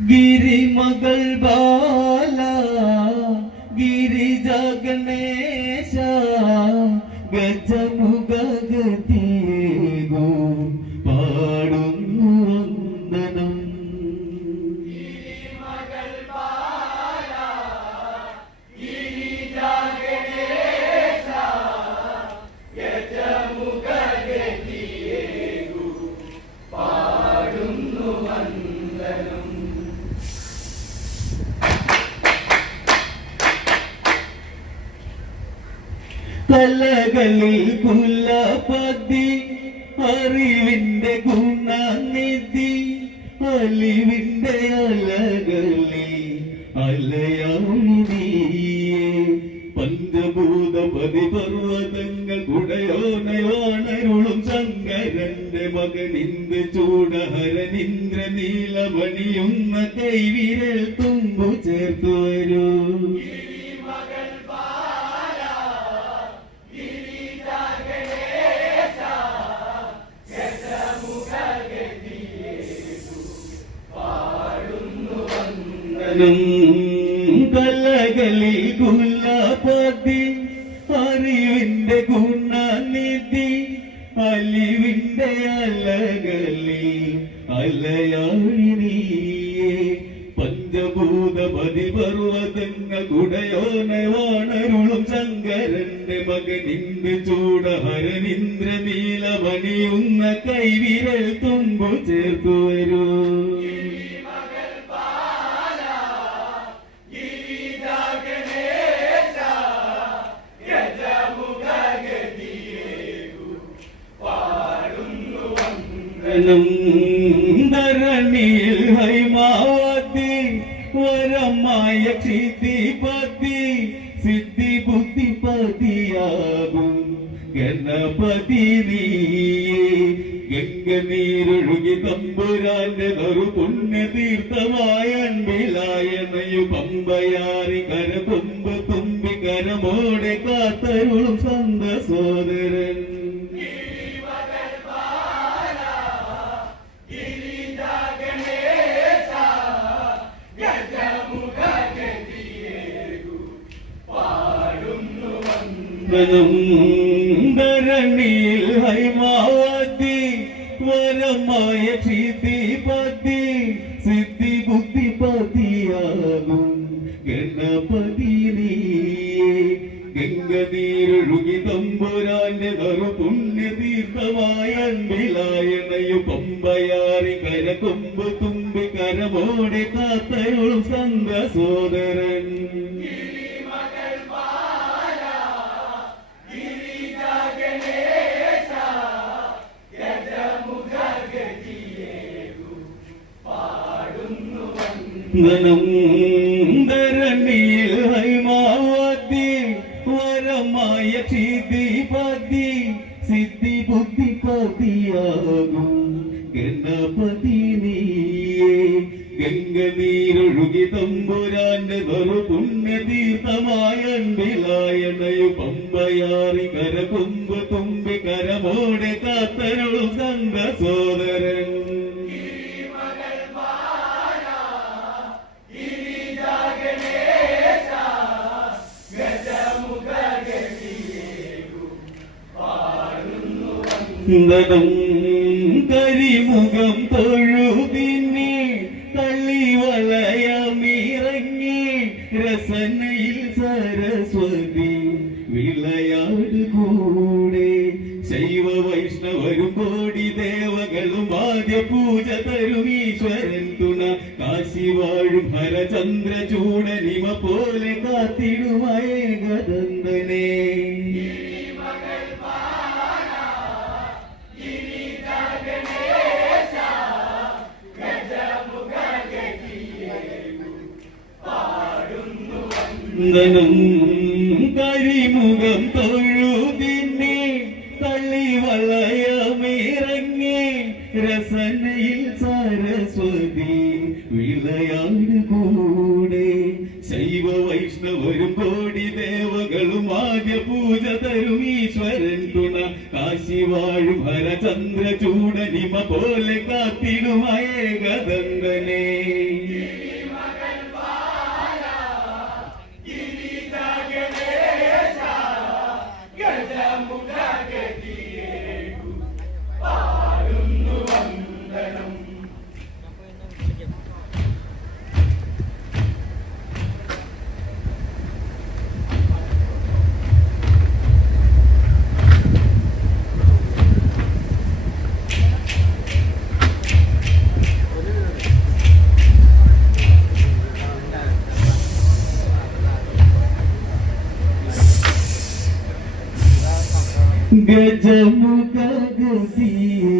ഗിരിമകൾ ബാല ഗിരിജ ഗണേശ കലകളിൽ പതി അറിവിന്റെ ഗുണനിധി അലിവിന്റെ അലകളിൽ അലയാഴിനിയേ പഞ്ചഭൂതപതി പർവതങ്ങൾ കുടയോനയോണരുളും ശങ്കരന്റെ മകനിന്ദ് ചൂടഹരനിന്ദ്ര നീലമണിയുന്ന കൈവിരൽ തുമ്പു ചേർത്തു വരൂ. കലകളിൽ കുലപതി അറിവിന്റെ ഗുണനിധി അലിവിന്റെ അലകളിൽ അലയാഴിനിയേ. പഞ്ചഭൂതപതി പർവതങ്ങൾ ഉടയോനവാണരുളും ശങ്കരന്റെ മകനിന്ദ് ചൂടഹരനിന്ദ്ര നീലമണിയുന്ന കൈവിരൽ തുമ്പു ചേർത്തു വരൂ. ധരണിയിൽ ഹൈമാവതി വരമായ ക്ഷിതിപതി സിദ്ധി ബുദ്ധിപതിയാകും ഗണപതി നീയേ. ഗംഗ നീരൊഴുകി തമ്പുരാന്റെ നറു പുണ്യ തീർത്ഥമായ അൻപിലായനയു പമ്പയാറി കരകൊമ്പ് തുമ്പി കരമോടെ കാത്തരുളും സന്ത സോദരൻ ധരണിയിൽ ഹൈമാവതി വരമായ ക്ഷിതിപതി സിദ്ധി ബുദ്ധിപതിയാകും ഗണപതി ഗംഗനീരൊഴുകി ഗംഗ നീരൊഴുകി തമ്പുരാന്റെ തറു പുണ്യതീർത്ഥമായ അൻപിലായനയു പമ്പയാറി കരകൊമ്പ് തുമ്പി കരമോടെ കാത്തയോളും സംഘ സോദരൻ ഹൈമാവതി വരമായ ക്ഷിതിപതി സിദ്ധി നീയേ ഗംഗ നീരൊഴുകി തമ്പുരാന്റെ നറു പുണ്യ ന്ദനം കരിമുഖം തൊഴുതിനി തള്ളിവളയമിറങ്ങി രസനയിൽ സരസ്വതി വിളയാട് കൂടെ ശൈവ വൈഷ്ണവരും കോടി ദേവകളും ആദ്യ പൂജ തരും ഈശ്വരൻ തുണ കാശി വാഴും ഹരചന്ദ്ര ചൂടനിമ പോലെ കാത്തിടുമായ ഗദന്തനേ ന്ദനം കരിമുഖം തൊഴുതിന്നെ തള്ളി വളയമേറങ്ങി രസനയിൽ സരസ്വതി വിളയാണ് കൂടെ. ശൈവ വൈഷ്ണവരും കോടി ദേവകളും ആദ്യ പൂജ തരും ഈശ്വരൻ തുണ. കാശി വാഴും ഹരചന്ദ്ര ചൂടനിമ പോലെ കാത്തിടുമായ గజము కగసీను